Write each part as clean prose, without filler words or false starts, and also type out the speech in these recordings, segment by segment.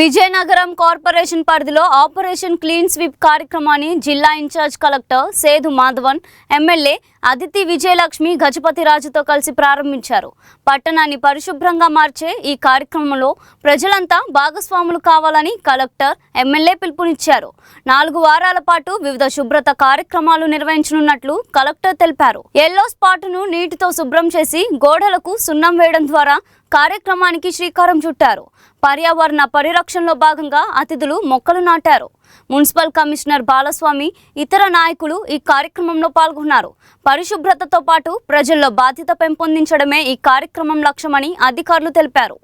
Vizianagaram corporation పరిధిలో operation clean sweep కార్యక్రమాన్ని జిల్లా ఇన్ఛార్జ్ కలెక్టర్ సేదు మాధవన్, ఎమ్మెల్యే అదితి విజయలక్ష్మి గజపతిరాజుతో కలిసి ప్రారంభించారు. పట్టణాన్ని పరిశుభ్రంగా మార్చే ఈ కార్యక్రమంలో ప్రజలంతా భాగస్వాములు కావాలని కలెక్టర్, ఎమ్మెల్యే పిలుపునిచ్చారు. 4 వారాల పాటు వివిధ శుభ్రత కార్యక్రమాలు నిర్వహించనున్నట్లు కలెక్టర్ తెలిపారు. ఎల్లో స్పాట్ను నీటితో శుభ్రం చేసి గోడలకు సున్నం వేయడం ద్వారా కార్యక్రమానికి శ్రీకారం చుట్టారు. పర్యావరణ పరిరక్షణలో భాగంగా అతిథులు మొక్కలు నాటారు. మున్సిపల్ కమిషనర్ బాలస్వామి, ఇతర నాయకులు ఈ కార్యక్రమంలో పాల్గొన్నారు. పరిశుభ్రతతో పాటు ప్రజల్లో బాధ్యత పెంపొందించడమే ఈ కార్యక్రమం లక్ష్యమని అధికారులు తెలిపారు.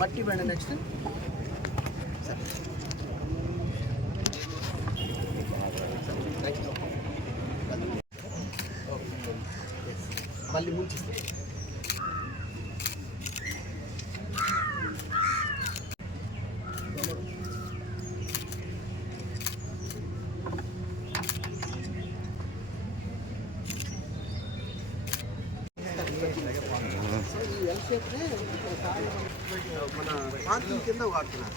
మట్టి బండి నెక్స్ట్ మళ్ళీ ముంచిస్తే మన పార్కింగ్ కింద వాడుతున్నారు.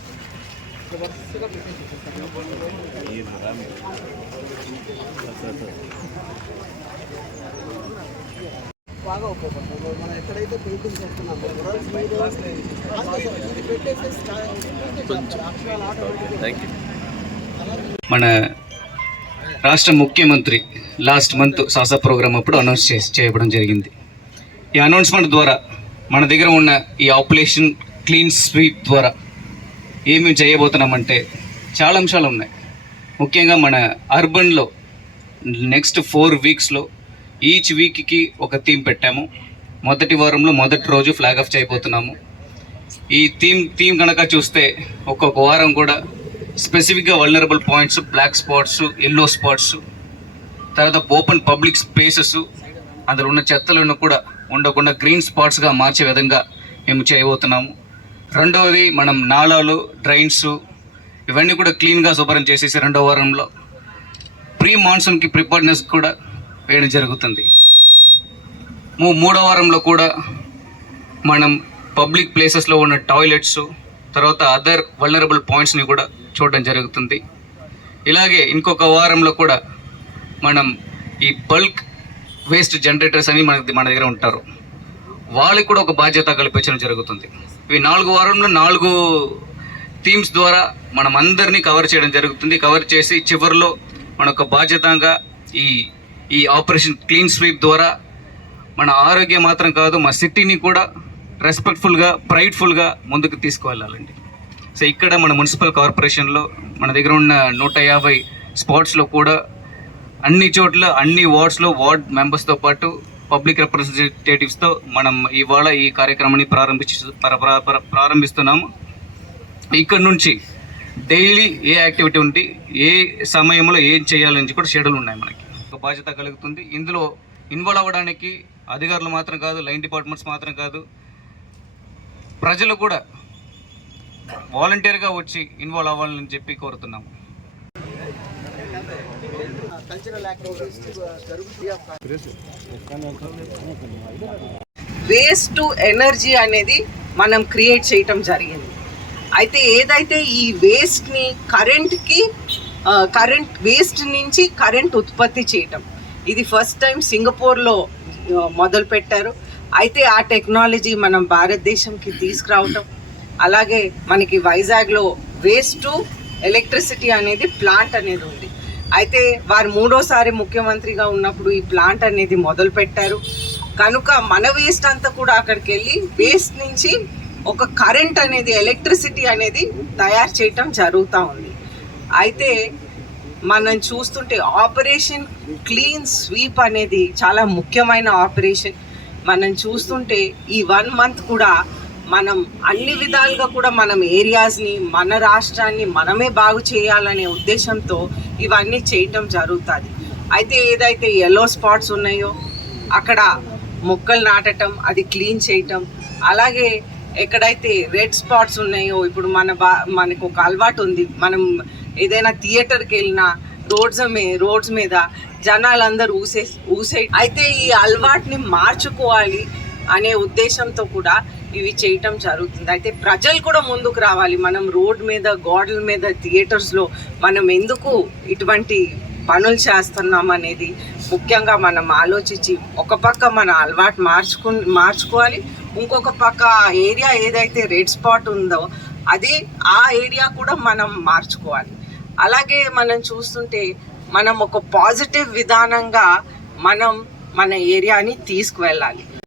బాగా ఉపయోగపడుతుంది. మనం ఎక్కడైతే పెయింటింగ్ చేస్తున్నామో మన రాష్ట్ర ముఖ్యమంత్రి లాస్ట్ మంత్ సాసా ప్రోగ్రామ్ అప్పుడు అనౌన్స్ చేయడం జరిగింది. ఈ అనౌన్స్మెంట్ ద్వారా మన దగ్గర ఉన్న ఈ ఆపరేషన్ క్లీన్ స్వీప్ ద్వారా ఏమేమి చేయబోతున్నామంటే చాలా అంశాలు ఉన్నాయి. ముఖ్యంగా మన అర్బన్లో నెక్స్ట్ 4 వీక్స్లో ఈచ్ వీక్కి ఒక థీమ్ పెట్టాము. మొదటి వారంలో మొదటి రోజు ఫ్లాగ్ ఆఫ్ చేయబోతున్నాము. ఈ థీమ్ కనుక చూస్తే ఒక్కొక్క వారం కూడా స్పెసిఫిక్గా vulnerable points, black spots, yellow spots, తర్వాత ఓపెన్ పబ్లిక్ స్పేసెస్, అందులో ఉన్న చెత్తలను కూడా ఉండకుండా గ్రీన్ స్పాట్స్గా మార్చే విధంగా మేము చేయబోతున్నాము. రెండవది, మనం నాలాలు, డ్రైన్స్ ఇవన్నీ కూడా క్లీన్గా శుభ్రం చేసేసి 2వ వారంలో ప్రీ మాన్సూన్కి ప్రిపేర్నెస్ కూడా వేయడం జరుగుతుంది. 3వ వారంలో కూడా మనం పబ్లిక్ ప్లేసెస్లో ఉన్న టాయిలెట్స్, తర్వాత అదర్ వల్నరబుల్ పాయింట్స్ని కూడా చూడడం జరుగుతుంది. ఇలాగే ఇంకొక వారంలో కూడా మనం ఈ బల్క్ వేస్ట్ జనరేటర్స్ అని మన దగ్గర ఉంటారు, వాళ్ళకి కూడా ఒక బాధ్యత కల్పించడం జరుగుతుంది. ఈ 4 వారంలో 4 థీమ్స్ ద్వారా మనం అందరినీ కవర్ చేయడం జరుగుతుంది. కవర్ చేసి చివరిలో మన ఒక బాధ్యతగా ఈ ఆపరేషన్ క్లీన్ స్వీప్ ద్వారా మన ఆరోగ్యం మాత్రం కాదు, మా సిటీని కూడా రెస్పెక్ట్ఫుల్గా, ప్రైడ్ఫుల్గా ముందుకు తీసుకువెళ్ళాలండి. సో ఇక్కడ మన మున్సిపల్ కార్పొరేషన్లో మన దగ్గర ఉన్న 150 స్పాట్స్లో కూడా అన్ని చోట్ల, అన్ని వార్డ్స్లో వార్డ్ మెంబర్స్తో పాటు పబ్లిక్ రిప్రజెంటేటివ్స్తో మనం ఇవాళ ఈ కార్యక్రమాన్ని ప్రారంభిస్తున్నాము. ఇక్కడ నుంచి డైలీ ఏ యాక్టివిటీ ఉండి ఏ సమయంలో ఏం చేయాలని కూడా షెడ్యూల్ ఉన్నాయి. మనకి ఒక బాధ్యత కలుగుతుంది. ఇందులో ఇన్వాల్వ్ అవ్వడానికి అధికారులు మాత్రం కాదు, లైన్ డిపార్ట్మెంట్స్ మాత్రం కాదు, ప్రజలు కూడా వాలంటీర్గా వచ్చి ఇన్వాల్వ్ అవ్వాలని చెప్పి కోరుతున్నాము. వేస్ట్ టు ఎనర్జీ అనేది మనం క్రియేట్ చేయటం జరిగింది. అయితే ఏదైతే ఈ వేస్ట్ని కరెంట్ వేస్ట్ నుంచి కరెంట్ ఉత్పత్తి చేయటం, ఇది ఫస్ట్ టైం సింగపూర్లో మొదలు పెట్టారు. అయితే ఆ టెక్నాలజీ మనం భారతదేశంకి తీసుకురావటం, అలాగే మనకి వైజాగ్లో వేస్ట్ టు ఎలక్ట్రిసిటీ అనేది ప్లాంట్ అనేది ఉంది. అయితే వారు 3వసారి ముఖ్యమంత్రిగా ఉన్నప్పుడు ఈ ప్లాంట్ అనేది మొదలు పెట్టారు. కనుక మన వేస్ట్ అంతా కూడా అక్కడికి వెళ్ళి వేస్ట్ నుంచి ఒక కరెంట్ అనేది, ఎలక్ట్రిసిటీ అనేది తయారు చేయటం జరుగుతూ ఉంది. అయితే మనం చూస్తుంటే ఆపరేషన్ క్లీన్ స్వీప్ అనేది చాలా ముఖ్యమైన ఆపరేషన్. మనం చూస్తుంటే ఈ 1 మంత్ కూడా మనం అన్ని విధాలుగా కూడా మనం ఏరియాస్ని, మన రాష్ట్రాన్ని మనమే బాగు చేయాలనే ఉద్దేశంతో ఇవన్నీ చేయటం జరుగుతుంది. అయితే ఏదైతే ఎల్లో స్పాట్స్ ఉన్నాయో అక్కడ మొక్కలు నాటటం, అది క్లీన్ చేయటం, అలాగే ఎక్కడైతే రెడ్ స్పాట్స్ ఉన్నాయో ఇప్పుడు మనకు ఒక అలవాటు ఉంది, మనం ఏదైనా థియేటర్కి వెళ్ళినా రోడ్స్ మీద జనాలందరూ ఊసే అయితే ఈ అలవాటుని మార్చుకోవాలి అనే ఉద్దేశంతో కూడా ఇవి చేయటం జరుగుతుంది. అయితే ప్రజలు కూడా ముందుకు రావాలి. మనం రోడ్ మీద, గోడల మీద, థియేటర్స్లో మనం ఎందుకు ఇటువంటి పనులు చేస్తున్నాం అనేది ముఖ్యంగా మనం ఆలోచించి ఒక పక్క మన అలవాటు మార్చుకోవాలి, ఇంకొక పక్క ఏరియా ఏదైతే రెడ్ స్పాట్ ఉందో ఆ ఏరియా కూడా మనం మార్చుకోవాలి. అలాగే మనం చూస్తుంటే మనం ఒక పాజిటివ్ విధానంగా మనం మన ఏరియాని తీసుకువెళ్ళాలి.